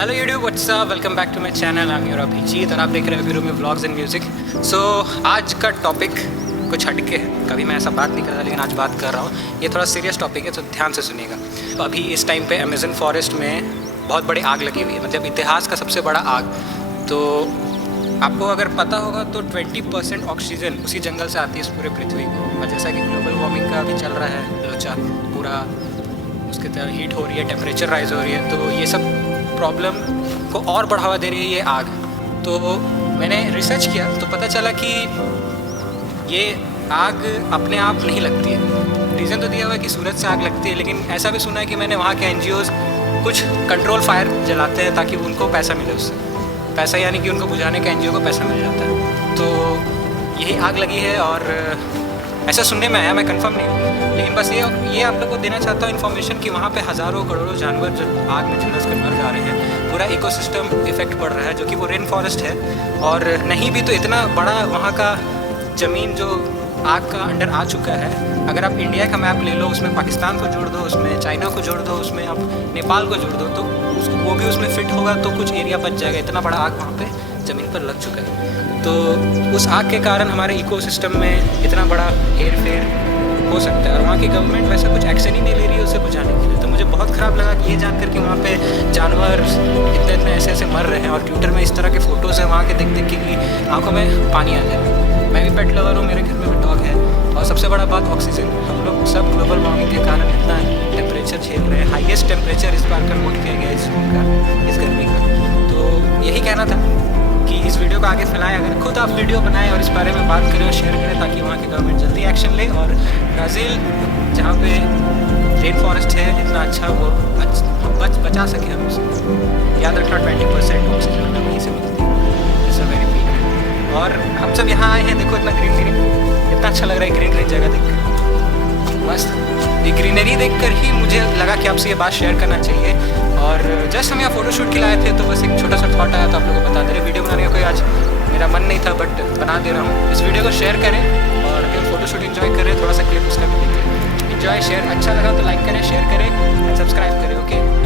Hello YouTube, what's up, welcome back to my channel. I am your Abhijeet और आप देख रहे हो वीडियो में व्लॉग्स एंड म्यूज़िक। सो आज का टॉपिक कुछ हटके है। कभी मैं ऐसा बात नहीं करता, लेकिन आज बात कर रहा हूँ। ये थोड़ा सीरियस टॉपिक है, तो ध्यान से सुनिएगा। तो अभी इस टाइम पे अमेज़न फॉरेस्ट में बहुत बड़ी आग लगी हुई है, मतलब इतिहास का सबसे बड़ा आग। तो आपको अगर पता होगा तो 20% ऑक्सीजन उसी जंगल से आती है इस पूरे पृथ्वी को। और जैसा कि ग्लोबल वार्मिंग का भी चल रहा है लोचा पूरा, उसके तरह हीट हो रही है, टेम्परेचर राइज हो रही है, तो ये सब प्रॉब्लम को और बढ़ावा दे रही है ये आग। तो मैंने रिसर्च किया तो पता चला कि ये आग अपने आप नहीं लगती है। रीज़न तो दिया हुआ है कि सूरज से आग लगती है, लेकिन ऐसा भी सुना है कि मैंने वहाँ के NGOs कुछ कंट्रोल फायर जलाते हैं ताकि उनको पैसा मिले उससे। पैसा यानी कि उनको बुझाने का NGO को पैसा मिल जाता है। तो यही आग लगी है और ऐसा सुनने में आया, मैं कंफर्म नहीं हूँ, लेकिन बस ये आप लोग को देना चाहता हूँ इन्फॉर्मेशन कि वहाँ पे हज़ारों करोड़ों जानवर जो आग में झुलस कर मर जा रहे हैं। पूरा इकोसिस्टम इफेक्ट पड़ रहा है, जो कि वो रेन फॉरेस्ट है। और नहीं भी तो इतना बड़ा वहाँ का ज़मीन जो आग का अंडर आ चुका है। अगर आप इंडिया का मैप ले लो, उसमें पाकिस्तान को जोड़ दो, उसमें चाइना को जोड़ दो, उसमें आप नेपाल को जोड़ दो, तो वो भी उसमें फिट होगा तो कुछ एरिया बच जाएगा। इतना बड़ा आग वहाँ पे ज़मीन पर लग चुका है। तो उस आग के कारण हमारे इकोसिस्टम में इतना बड़ा हेर फेर हो सकता है, और वहाँ की गवर्नमेंट वैसा कुछ एक्शन ही नहीं ले रही है उसे बुझाने के लिए। तो मुझे बहुत ख़राब लगा कि ये जानकर कि वहाँ पे जानवर इतने ऐसे ऐसे मर रहे हैं। और ट्विटर में इस तरह के फ़ोटोज़ हैं वहाँ के देख देख के कि आंखों में पानी आ जाए। मैं भी पेट लवर हूँ, मेरे घर में भी डॉग है। और सबसे बड़ा बात ऑक्सीजन। हम लोग सब ग्लोबल वार्मिंग के कारण इतना टेम्परेचर झेल रहे हैं। हाईएस्ट टेम्परेचर इस बार का नोट किया गया इस गर्मी का। तो यही कहना था कि इस वीडियो को आगे फैलाएं। अगर खुद आप वीडियो बनाएं और इस बारे में बात करें और शेयर करें, ताकि वहाँ की गवर्नमेंट जल्दी एक्शन ले और ब्राज़ील जहाँ पे रेन फॉरेस्ट है इतना अच्छा, वो बचा सके हम उसे। याद रखना 20% ऑक्सीजन हमें वहीं से मिलती है। It's a very big. और हम सब यहाँ आए हैं, देखो इतना ग्रीन ग्रीन, इतना अच्छा लग रहा है ग्रीन ग्रीन जगह देख कर। मस्त ये ग्रीनरी देख कर ही मुझे लगा कि आपसे ये बात शेयर करना चाहिए। और जस्ट हम यहाँ फ़ोटोशूट के लाए थे, तो बस एक छोटा सा थॉट आया, तो आप लोगों को बता दे रहे। वीडियो बनाने का कोई आज मेरा मन नहीं था, बट बना दे रहा हूँ। इस वीडियो को शेयर करें और अगर फ़ोटोशूट एंजॉय करें, थोड़ा सा क्लिप उसका भी देखें। एंजॉय, शेयर, अच्छा लगा तो लाइक करें, शेयर करें, सब्सक्राइब करें। ओके।